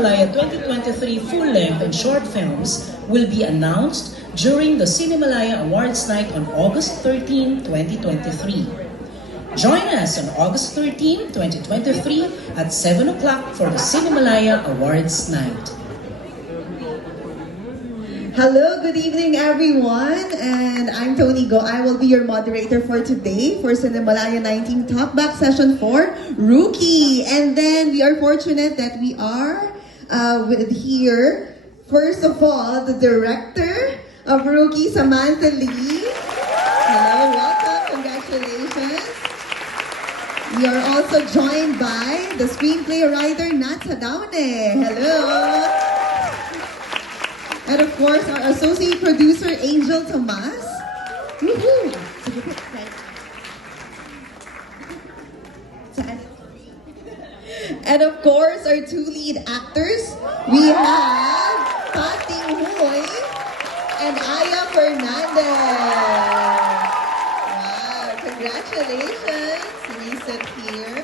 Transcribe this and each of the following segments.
Cinemalaya 2023 full-length and short films will be announced during the Cinemalaya Awards Night on August 13, 2023. Join us on August 13, 2023 at 7 o'clock for the Cinemalaya Awards Night. Hello, good evening everyone, and I'm Tony Go. I will be your moderator for today for Cinemalaya 19 Talkback Session 4, Rookie. And then we are fortunate that we are with here, first of all, the director of Rookie, Samantha Lee. Hello, welcome, congratulations. We are also joined by the screenplay writer, Natts Jadaone. Hello. And of course, our associate producer, Angel Tomas. Woohoo! And of course, our two lead actors, we have Tingjuy and Aya Fernandez. Wow, congratulations. We sit here.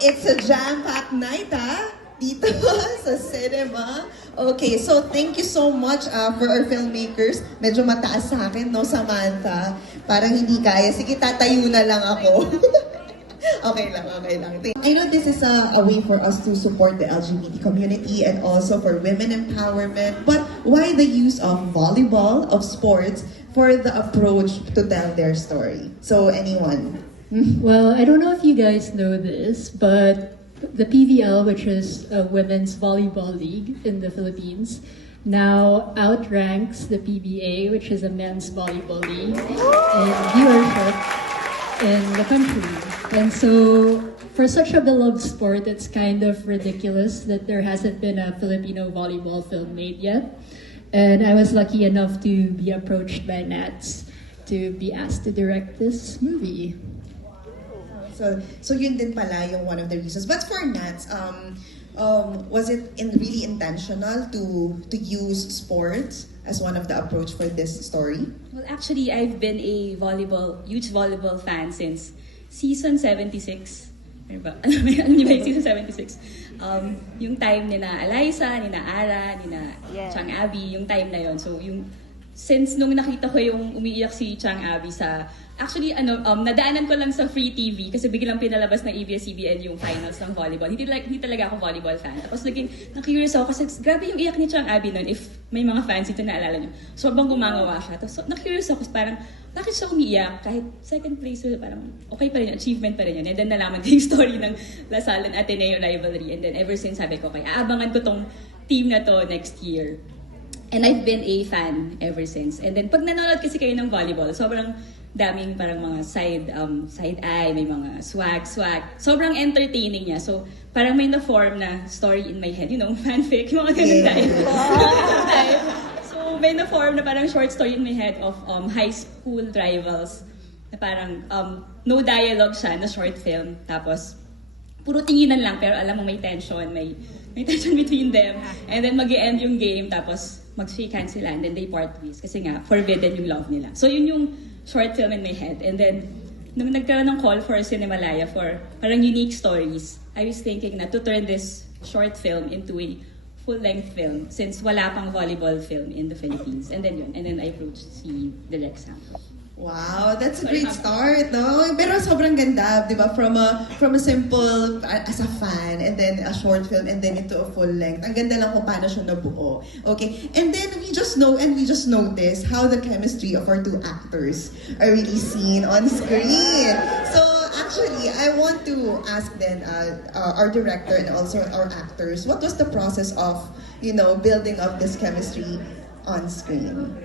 It's a jam-packed night, dito sa cinema. Okay, so thank you so much for our filmmakers. Medyo mataas sa akin, no, Samantha? Parang hindi kaya. Sige, tatayo na lang ako. Okay lang, okay lang. I know this is a way for us to support the LGBT community and also for women empowerment. But why the use of volleyball, of sports, for the approach to tell their story? So, anyone? Well, I don't know if you guys know this, but the PVL, which is a women's volleyball league in the Philippines, now outranks the PBA, which is a men's volleyball league, in viewership in the country. And so, for such a beloved sport, it's kind of ridiculous that there hasn't been a Filipino volleyball film made yet. And I was lucky enough to be approached by Natts to be asked to direct this movie. So yun din pala yung one of the reasons. But for Natts, was it really intentional to use sports as one of the approach for this story? Well, actually, I've been a huge volleyball fan since season 76. Ano ba? Ano ba yung season 76? Yung time ni na Eliza, ni na Ara, ni na Chang Abby, yung time na yon. So since nung nakita ko yung umiiyak si Chang Abby sa... Actually, nadaanan ko lang sa free TV kasi biglang pinalabas ng ABS-CBN yung finals ng volleyball. Hindi talaga ako volleyball fan. Tapos na-curious ako kasi grabe yung iyak ni Chang Abby nun, if may mga fans ito naalala nyo. So habang gumangawa siya. Tapos na-curious ako parang, bakit siya umiiyak? Kahit second place, parang okay pa rin, achievement pa rin yun. And then nalaman ko yung story ng La Salle and Ateneo rivalry. And then ever since sabi ko, okay, aabangan ko tong team na to next year. And I've been a fan ever since. And then pag nanonood kasi kayo ng volleyball, sobrang daming parang mga side eye, may mga swag. Sobrang entertaining niya. So, parang may na-form na story in my head. You know, fanfic, yung mga ganun type. So, may na-form na parang short story in my head of high school rivals. Na parang no dialogue siya na short film. Tapos, puro tinginan lang. Pero alam mo may tension. May tension between them. And then mag-e-end yung game. Tapos, mag-shake hands sila. And then they part ways. Kasi nga, forbidden yung love nila. So, yun yung short film in my head. And then, nung nagkaroon ng call for Cinemalaya for parang unique stories, I was thinking na to turn this short film into a full-length film since wala pang volleyball film in the Philippines. And then yun. And then I approached si Direk Sam. Wow, that's a great start, no? Pero sobrang ganda, di ba? From a simple, as a fan, and then a short film, and then into a full length. Ang ganda lang kung paano siya nabuo. Okay, and then we just notice how the chemistry of our two actors are really seen on screen. So actually, I want to ask then our director and also our actors, what was the process of, building up this chemistry on screen?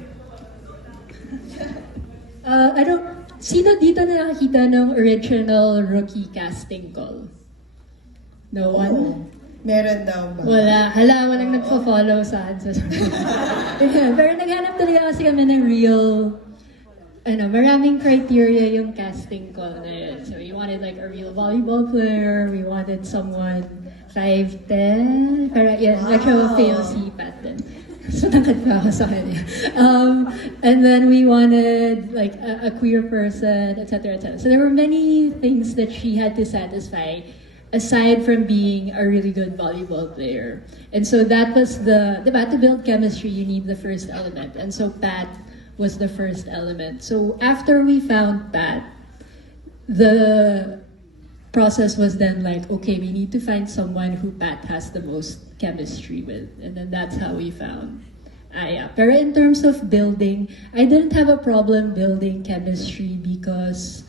Sino dito na nakakita ng original Rookie casting call? No one? Oh, meron daw ba? Wala. Hala, walang nagpa-follow sa ads. Pero naghanap talaga kasi kami ng real, maraming criteria yung casting call na yun. So we wanted like a real volleyball player, we wanted someone 5'10", pero yeah, actual POC pattern. So tangkad pa ako sa kanya. And then we wanted like a queer person, etc., etc. So there were many things that she had to satisfy aside from being a really good volleyball player. And so that was to build chemistry, you need the first element. And so Pat was the first element. So after we found Pat, the process was then like, okay, we need to find someone who Pat has the most chemistry with. And then that's how we found Aya. Pero in terms of building, I didn't have a problem building chemistry because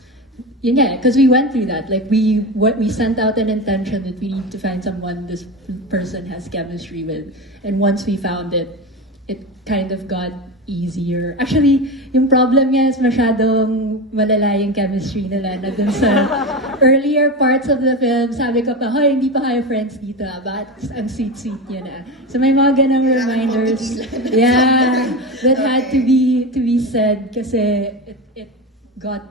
we went through that. Like we sent out an intention that we need to find someone this person has chemistry with. And once we found it, it kind of got easier. Actually, yung problem niya is masyadong malala yung chemistry nila na dun sa earlier parts of the film. Sabi ko pa, hoy, hindi pa kayo friends dito. Bakit ang sweet-sweet niya na? So may mga ganang reminders. Yeah, that had to be said kasi it got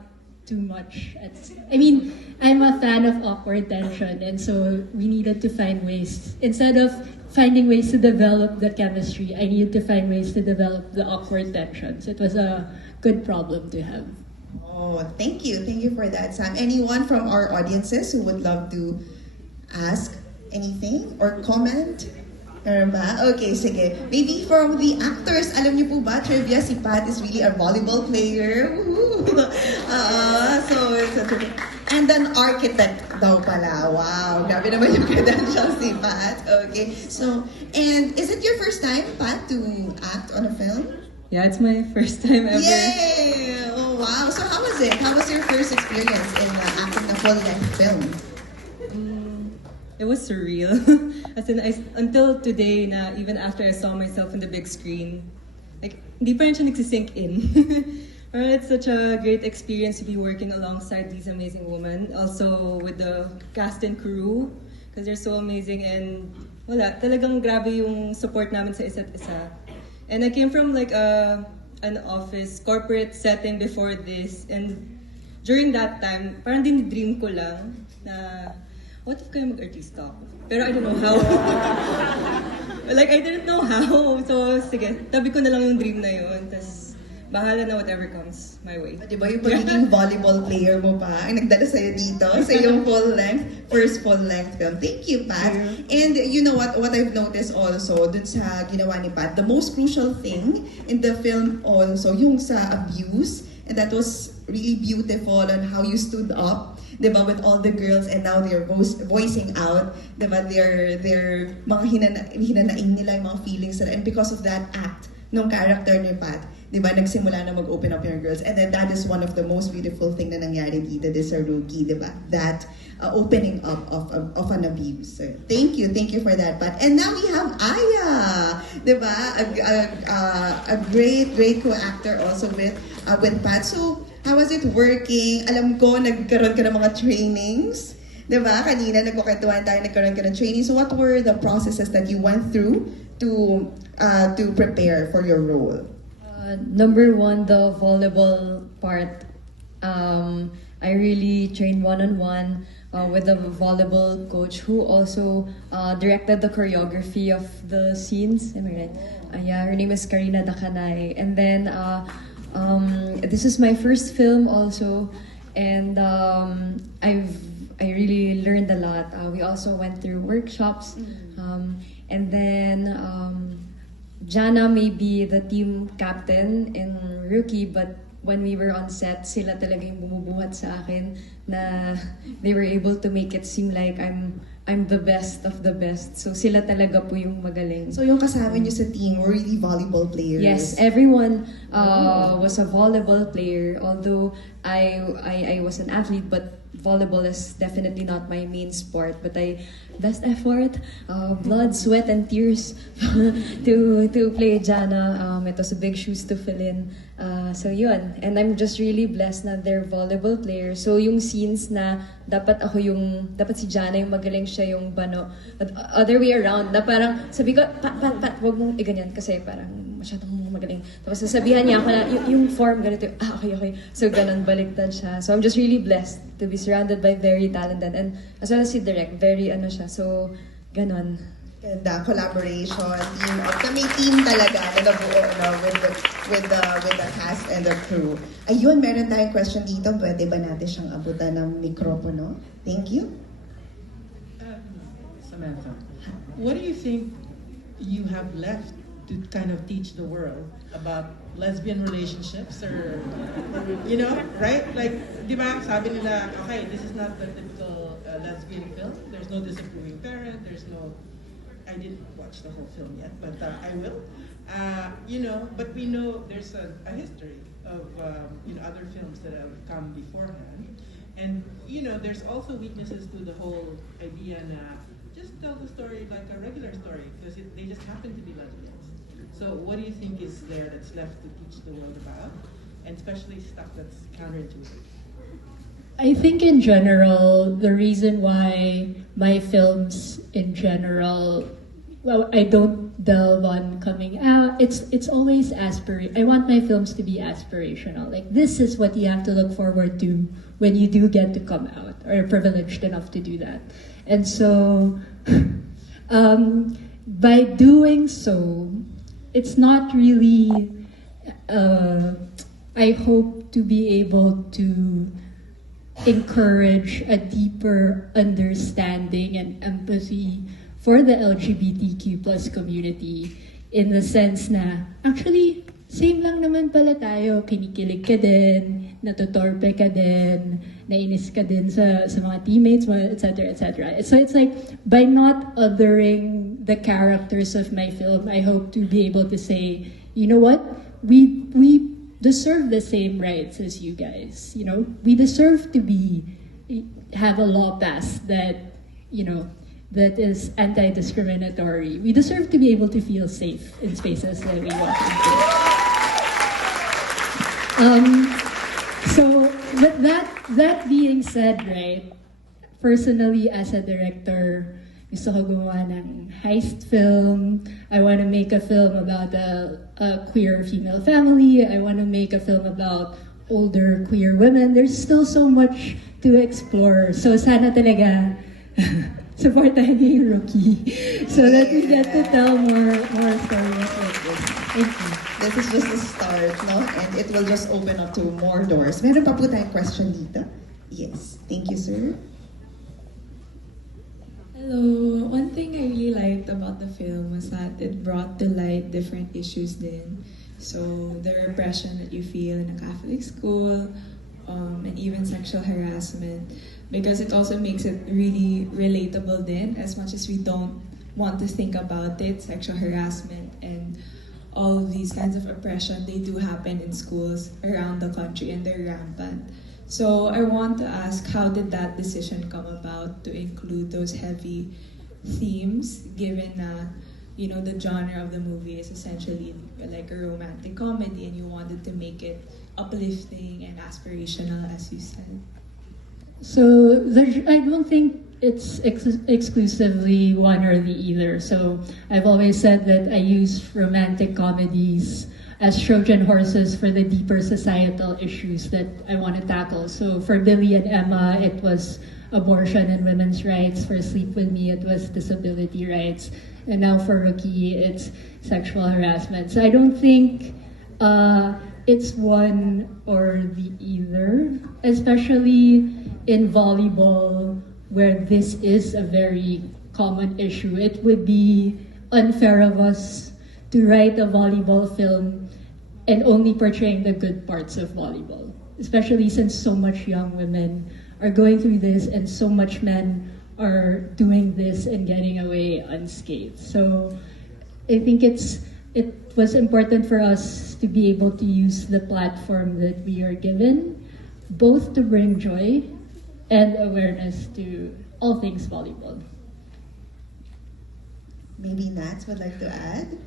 too much. I mean, I'm a fan of awkward tension, and so we needed to find ways. Instead of finding ways to develop the chemistry, I needed to find ways to develop the awkward tensions. It was a good problem to have. Oh, thank you. Thank you for that, Sam. Anyone from our audiences who would love to ask anything or comment? Meron ba? Okay, sige. Maybe from the actors, alam niyo po ba, trivia, si Pat is really a volleyball player. And an architect daw pala. Wow, grabe naman yung credentials ni Pat. Okay, so, and is it your first time, Pat, to act on a film? Yeah, it's my first time ever. Yay! Oh, wow. So how was it? How was your first experience in acting a full-length film? It was surreal. As in, until today, na even after I saw myself on the big screen, like, hindi pa rin siya nagsisink in. It's such a great experience to be working alongside these amazing women. Also with the cast and crew, because they're so amazing, and talagang grabe yung support namin sa isa't isa. And I came from like an office, corporate setting before this, and during that time, parang dinidream ko lang na what if kayo mag-artista ako? Pero I don't know how. Like, I didn't know how. So, sige, tabi ko na lang yung dream na yun. Tapos, bahala na whatever comes my way. Diba yung pagiging volleyball player mo pa ang nagdala sa'yo dito sa iyong first full-length film. Thank you, Pat. And you know what I've noticed also dun sa ginawa ni Pat, the most crucial thing in the film also, yung sa abuse, and that was really beautiful on how you stood up, diba, with all the girls, and now they're voicing out, diba, they're mga hinanaing nila yung mga feelings nila, and because of that act nung character ni Pat, diba, nagsimula na mag-open up yung girls, and then that is one of the most beautiful thing na nangyari dito sa Rookie, diba, that opening up of an abuse. So, thank you for that, Pat. And now we have Aya, diba, a great co-actor also with Pat. So, how was it working? Alam ko, nagkaroon ka ng mga trainings. Diba? Kanina, nagkukwentuhan tayo, nagkaroon ka ng training. So what were the processes that you went through to prepare for your role? Number one, the volleyball part. I really trained one-on-one with a volleyball coach who also directed the choreography of the scenes. Am I right? Yeah, her name is Karina Dakanay. And then, this is my first film also, and I really learned a lot. We also went through workshops, and then Jana may be the team captain in Rookie, but when we were on set, sila talaga yung bumubuhat sa akin na they were able to make it seem like I'm the best of the best. So sila talaga po yung magaling. So yung kasama niyo sa team were really volleyball players? Yes, everyone was a volleyball player. Although I was an athlete, but volleyball is definitely not my main sport. But best effort, blood, sweat, and tears to play Jana. It was a big shoes to fill in. So yun. And I'm just really blessed na they're volleyball players. So yung scenes na dapat si Jana yung magaling, siya yung bano. But other way around, na parang sabi ko, Pat, wag mong iganyan kasi parang masyadong magaling. Tapos sasabihan niya ako na yung form ganito, okay. So ganun, baliktad siya. So I'm just really blessed to be surrounded by very talented, and as well as si Direk, very siya. So ganun. Ganda, collaboration, team up. May team talaga na nabuo, no, with the cast and the crew. Ayun, meron tayong question dito. Pwede ba natin siyang abutan ng mikropono? Thank you. Samantha, what do you think you have left to kind of teach the world about lesbian relationships or, you know, right? Like, di ba, sabi nila, okay, this is not the typical lesbian film. There's no disapproving parent, there's no, I didn't watch the whole film yet, but I will. You know, but we know there's a history of other films that have come beforehand. And, you know, there's also weaknesses to the whole idea na just tell the story like a regular story because they just happen to be lesbians. So what do you think is there that's left to teach the world about? And especially stuff that's counterintuitive? I think in general, the reason why my films in general, well, I don't delve on coming out. It's always I want my films to be aspirational. Like, this is what you have to look forward to when you do get to come out, or are privileged enough to do that. And so, by doing so, it's not really, I hope to be able to encourage a deeper understanding and empathy for the LGBTQ plus community, in the sense na, actually, same lang naman pala tayo. Kinikilig ka din, natutorpe ka din, nainis ka din sa mga teammates, etc., etc. So it's like, by not othering the characters of my film, I hope to be able to say, you know what? We deserve the same rights as you guys. You know, we deserve to have a law passed that, you know, that is anti-discriminatory. We deserve to be able to feel safe in spaces that we walk into. So, but that being said, right, personally as a director, gusto ko gumawa ng heist film. I want to make a film about a queer female family. I want to make a film about older queer women. There's still so much to explore. So sana talaga supportahan niyo yung Rookie so that we get to tell more stories like this. Thank you. This is just the start, no? And it will just open up to more doors. Meron pa po tayong question dito. Yes. Thank you, sir. Hello. One thing I really liked about the film was that it brought to light different issues then. So the repression that you feel in a Catholic school, and even sexual harassment, because it also makes it really relatable then, as much as we don't want to think about it, sexual harassment and all of these kinds of oppression, they do happen in schools around the country and they're rampant. So I want to ask, how did that decision come about to include those heavy themes, given you know, the genre of the movie is essentially like a romantic comedy and you wanted to make it uplifting and aspirational, as you said? So I don't think it's exclusively one or the either. So I've always said that I use romantic comedies as Trojan horses for the deeper societal issues that I want to tackle. So for Billy and Emma, it was abortion and women's rights. For Sleep With Me, it was disability rights. And now for Rookie, it's sexual harassment. So I don't think it's one or the either, especially in volleyball, where this is a very common issue. It would be unfair of us to write a volleyball film and only portraying the good parts of volleyball, especially since so much young women are going through this and so much men are doing this and getting away unscathed. So I think it was important for us to be able to use the platform that we are given, both to bring joy and awareness to all things volleyball. Maybe Natts would like to add?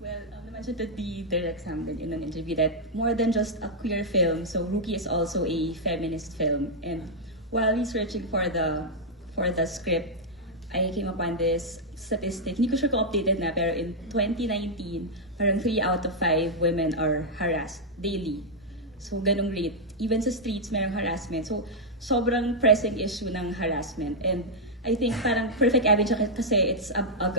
Well, mentioned that the direct namin in an interview that more than just a queer film, so Rookie is also a feminist film. And while researching for the script, I came upon this statistic. Hindi ko sure kung updated na, pero in 2019, parang 3 out of 5 women are harassed daily. So ganung rate. Even sa streets, merong harassment. So sobrang pressing issue ng harassment. And I think parang perfect evidence kasi it's about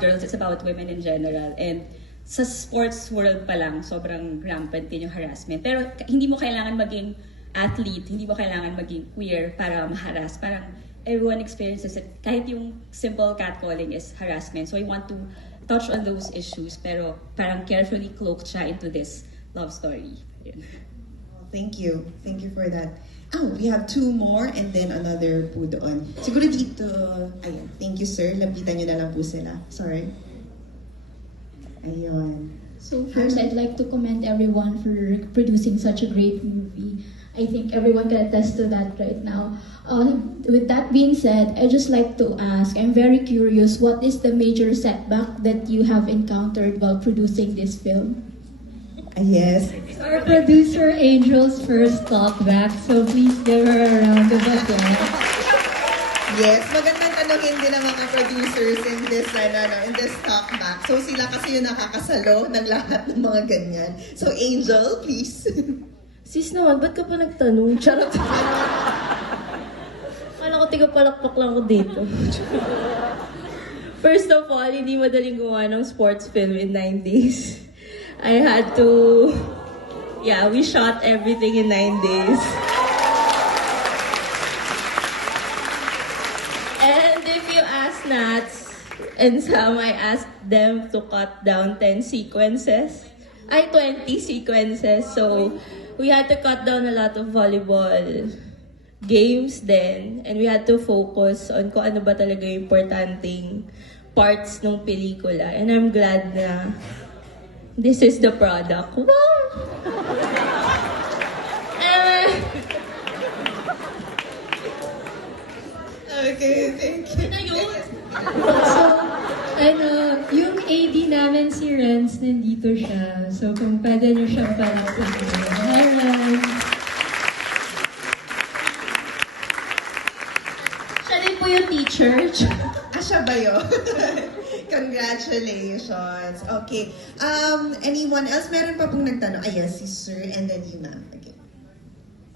girls, it's about women in general. And sa sports world pa lang, sobrang rampant din yung harassment. Pero hindi mo kailangan maging athlete, hindi ba kailangan maging queer para ma-harass? Parang everyone experiences it. Kahit yung simple catcalling is harassment. So I want to touch on those issues, pero parang carefully cloaked siya into this love story. Yun. Thank you. Thank you for that. Oh, we have two more and then another po doon. Siguro dito, ayun. Thank you, sir. Lapitan nyo na lang po sila. Sorry. Ayun. So first, I'd like to commend everyone for producing such a great movie. I think everyone can attest to that right now. With that being said, I'd just like to ask, I'm very curious, what is the major setback that you have encountered while producing this film? Yes. Our producer Angel's first talkback, so please give her a round of applause. Yes, magandang tanongin din ng mga producers in this talkback. So sila kasi yung nakakasalo ng lahat ng mga ganyan. So Angel, please. Sis naman, ba't ka pa nagtanong? Charot. Kala ko tiga-palakpak lang ako dito. First of all, hindi madaling gawa ng sports film in 9 days. I had to... Yeah, we shot everything in 9 days. And if you ask Natts and Sam, I asked them to cut down 10 sequences. 20 sequences. So, we had to cut down a lot of volleyball games then. And we had to focus on kung ano ba talaga yung importanteng parts ng pelikula. And I'm glad na this is the product. Wow! Okay, thank you. So, yung AD namin si Renz, nandito siya. So, kung pwede niyo siyang palatin. Hi, Renz! Siya din po yung teacher. Siya ba yun? Congratulations. Okay. Anyone else? Meron pa pong nagtanong. Yes, si sir and then you, ma'am. Okay.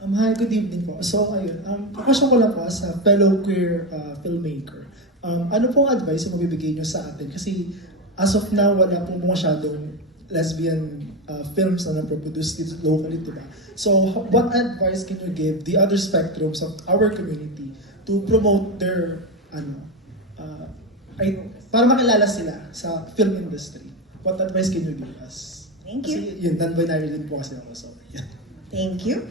Hi, good evening po. So, ayun. Question ko lang po sa fellow queer filmmaker. Ano pong advice yung mabibigay nyo sa atin? Kasi as of now, wala pong masyadong lesbian films na naproduce dito locally, diba? So, what advice can you give the other spectrums of our community to promote their, para makilala sila sa film industry? What advice can you give us? Thank you. Kasi yun, non-binary din po kasi ako. So, yeah. Thank you.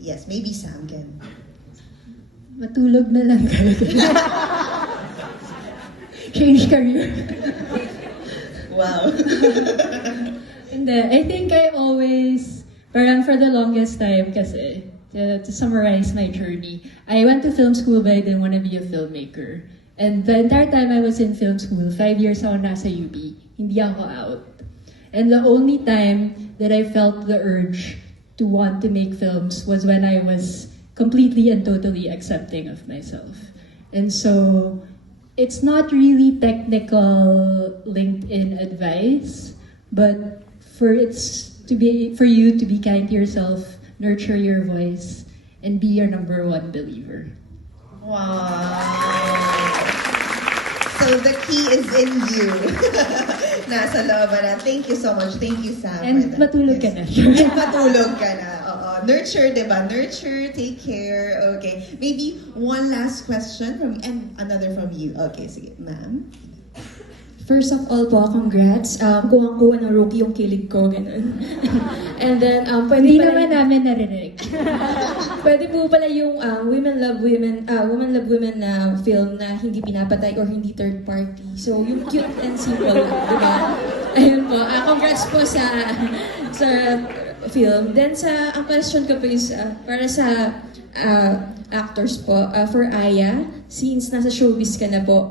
Yes, maybe Sam can. Matulog na lang kayo. Change career. Wow. And I think I always, parang for the longest time kasi, to summarize my journey, I went to film school but I didn't want to be a filmmaker. And the entire time I was in film school, 5 years ako nasa UP, hindi ako out. And the only time that I felt the urge to want to make films was when I was completely and totally accepting of myself. And so, it's not really technical LinkedIn advice, but for you to be kind to yourself, nurture your voice, and be your #1 believer. Wow. So the key is in you. Nasa loob na. Thank you so much. Thank you, Sam. And matulog ka na. And matulog ka na. Oo. Nurture, diba? Nurture, take care. Okay. Maybe one last question from and another from you. Okay, sige. Ma'am. First of all po, congrats. Kuwang-kuwa ng Rookie yung kilig ko, ganun. And then, Hindi naman namin narinig. pwede po pala yung Women Love Women na film na hindi pinapatay or hindi third party. So, yung cute and simple, di ba? Ayun po. Congrats po sa film. Then, ang question ko po is, para sa actors po, for Aya, since nasa showbiz ka na po,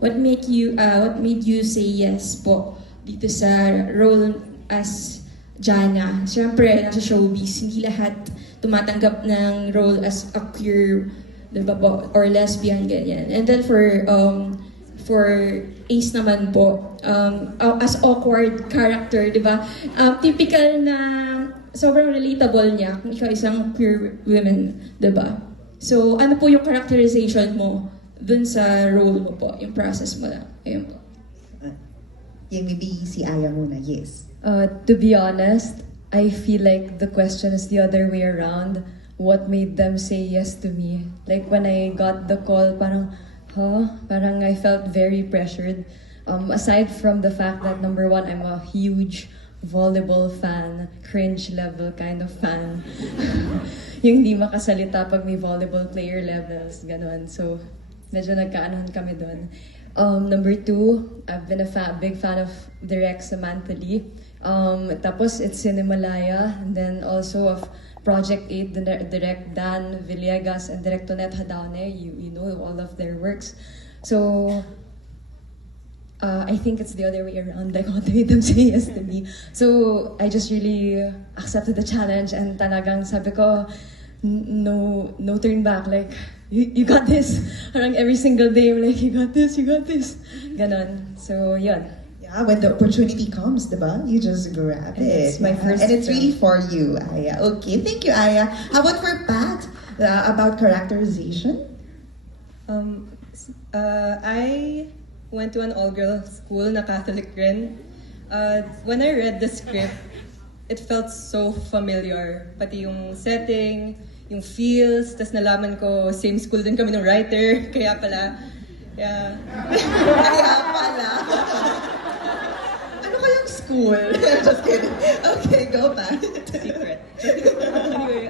what made you say yes po dito sa role as Jana? Siyempre, nasa showbiz, hindi lahat tumatanggap ng role as a queer, diba po, or lesbian, ganyan. And then for Ace naman po, as awkward character, diba? Typical na sobrang relatable niya kung ikaw isang queer woman, diba? So, ano po yung characterization mo dun sa role mo po, yung process mo lang. Ayun po. Maybe si Aya muna. Yes. To be honest, I feel like the question is the other way around. What made them say yes to me? Like when I got the call, parang, huh? Parang I felt very pressured. Aside from the fact that number one, I'm a huge volleyball fan, cringe level kind of fan. Yung hindi makasalita pag may volleyball player levels, ganon. So, medyo nagkaanohan kami doon. Number two, I've been a big fan of Direct Samantha Lee. Tapos it's Cinemalaya, and then also of Project 8, Direct Dan Villegas, and Direct Natts Jadaone. You know all of their works. So, I think it's the other way around, like what made them say yes to me. So, I just really accepted the challenge, and talagang sabi ko, no turn back, like, you got this. Parang every single day, I'm like, you got this. Ganon. So, yun. Yeah, when the opportunity comes, diba? You just grab it. It's my first and it's film. really for you, Aya. Okay, thank you, Aya. How about for Pat? About characterization? I went to an all-girls school na Catholic rin. When I read the script, it felt so familiar. Pati yung setting, yung feels, tas nalaman ko, same school din kami ng writer, kaya pala, yeah. Kaya pala. Ano kayang school? Just kidding. Okay, go back. Secret. Anyway,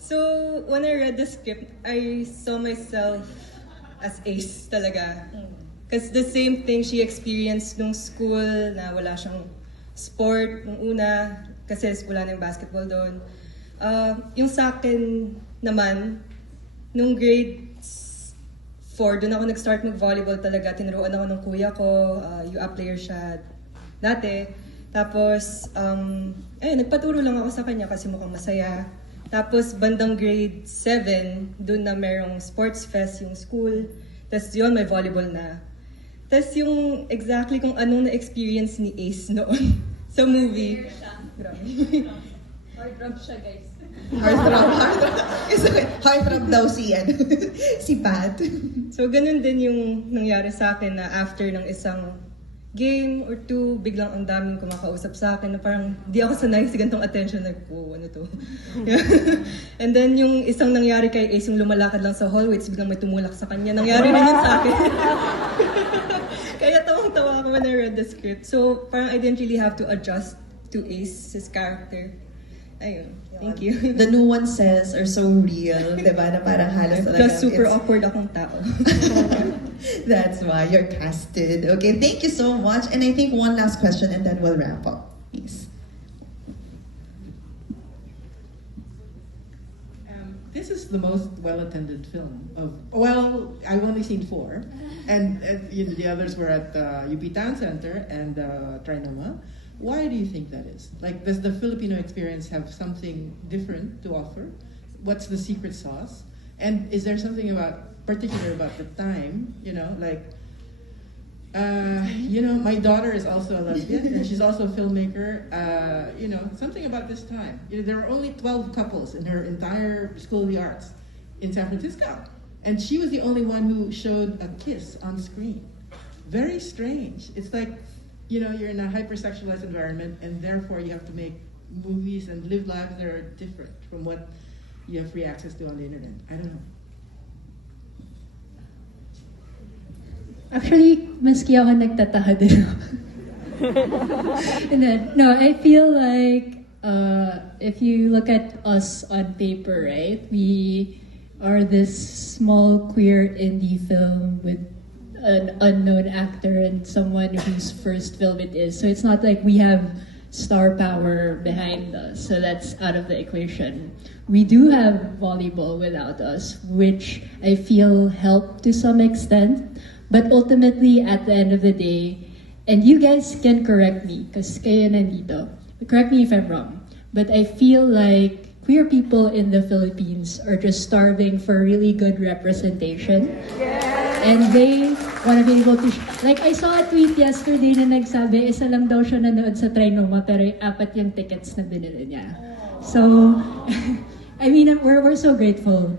so when I read the script, I saw myself as Ace talaga. Because the same thing she experienced nung school, na wala siyang sport nung una, kasi wala na yung basketball doon. Yung sa akin naman, nung grade 4, doon ako nag-start mag-volleyball talaga. Tinuruan ako ng kuya ko, UA player siya dati. Tapos, nagpaturo lang ako sa kanya kasi mukhang masaya. Tapos, bandang grade 7, doon na merong sports fest yung school. Tapos yun, may volleyball na. Tapos yung exactly kung anong na-experience ni Ace noon sa movie. Grabe. Heartthrob siya, guys. Heartthrob daw si Pat. So, ganun din yung nangyari sa akin na after ng isang game or two, biglang ang daming kumakausap sa akin na parang di ako sanay sa ganitong attention. Like, wow, ano to? And then yung isang nangyari kay Ace, yung lumalakad lang sa hallway, biglang may tumulak sa kanya. Nangyari rin yun sa akin. Kaya tawang-tawa ako when I read the script. So, parang I didn't really have to adjust to Ace's character. Ayun. Thank you. The nuances are so real, diba? Na parang halos Plus, super awkward akong tao. That's why you're casted. Okay, thank you so much. And I think one last question and then we'll wrap up. Please. This is the most well-attended film of. Well, I've only seen 4, and the others were at UP Town Center and Trinoma. Why do you think that is? Like, does the Filipino experience have something different to offer? What's the secret sauce? And is there something particular about the time? My daughter is also a lesbian, and she's also a filmmaker. Something about this time. There were only 12 couples in her entire School of the Arts in San Francisco, and she was the only one who showed a kiss on screen. Very strange. It's like, you're in a hypersexualized environment, and therefore you have to make movies and live lives that are different from what you have free access to on the internet. I don't know. Actually, maski ako nagtataha din. And then, no, I feel like if you look at us on paper, right, we are this small queer indie film with an unknown actor and someone whose first film it is. So it's not like we have star power behind us. So that's out of the equation. We do have volleyball without us, which I feel helped to some extent. But ultimately, at the end of the day, and you guys can correct me, because kayo nandito. Correct me if I'm wrong. But I feel like queer people in the Philippines are just starving for really good representation. And they want to be able to... Like, I saw a tweet yesterday na nagsabi, isa lang daw siya nanood sa Trinoma, pero 4 yung tickets na binili niya. So, I mean, we're so grateful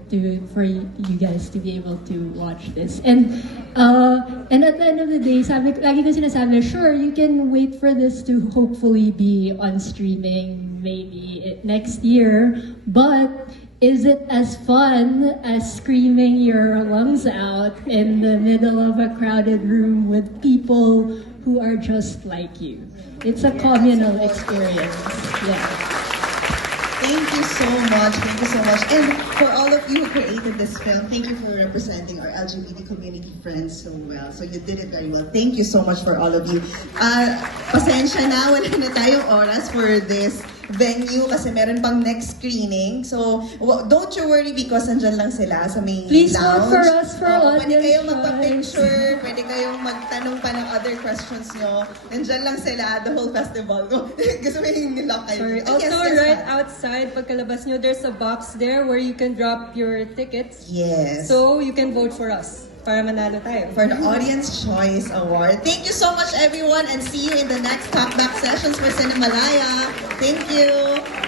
for you guys to be able to watch this. And at the end of the day, lagi ko sinasabi, sure, you can wait for this to hopefully be on streaming maybe next year, but is it as fun as screaming your lungs out in the middle of a crowded room with people who are just like you? It's a communal experience. Yeah. Thank you so much. Thank you so much. And for all of you who created this film, thank you for representing our LGBT community friends so well. So you did it very well. Thank you so much for all of you. Pasensya na, wala na tayong oras for this venue kasi meron pang next screening. So don't you worry because andyan lang sila sa may Please lounge. vote for us for Pwede audience kayong magpa-picture, pwede kayong magtanong pa ng other questions nyo. Nandyan lang sila the whole festival. Gusto mo yung nilock kayo. Sorry. Also, right outside, pagkalabas nyo, there's a box there where you can drop your tickets. Yes. So, you can vote for us para manalo tayo. For the Audience Choice Award. Thank you so much, everyone, and see you in the next talkback sessions for Cinemalaya. Thank you.